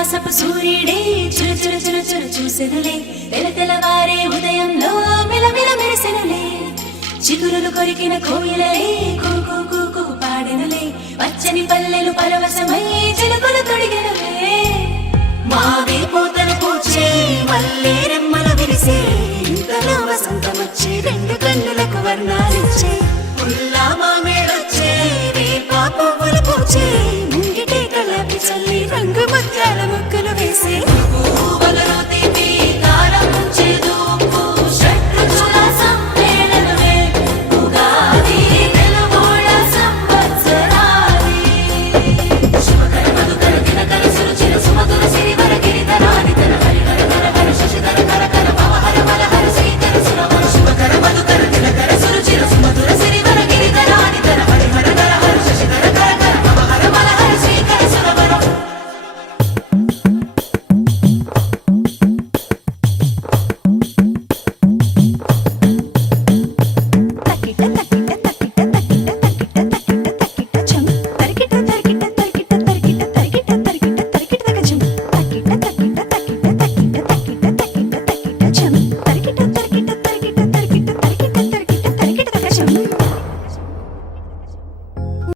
మాసపు సూర్యుడే చుర చుర చుర చుర చూసెనులే తెలతెలవారే ఉదయంలో మిలమిల మెరిసెనులే చిగురులు కొరికిన కోయిలలే కూకు కూకు పాడెనులే పచ్చని పల్లెలు పరవశమై చిలుకలు తొడిగెనులే మావే పూతలు పూచే మల్లె రెమ్మలు విరిసే ఇంతలో వసంతమొచ్చే రెండు కన్నులకు వర్ణాలిచ్చే పుల్లా మామిడొచ్చే వేప పువ్వులు పూచే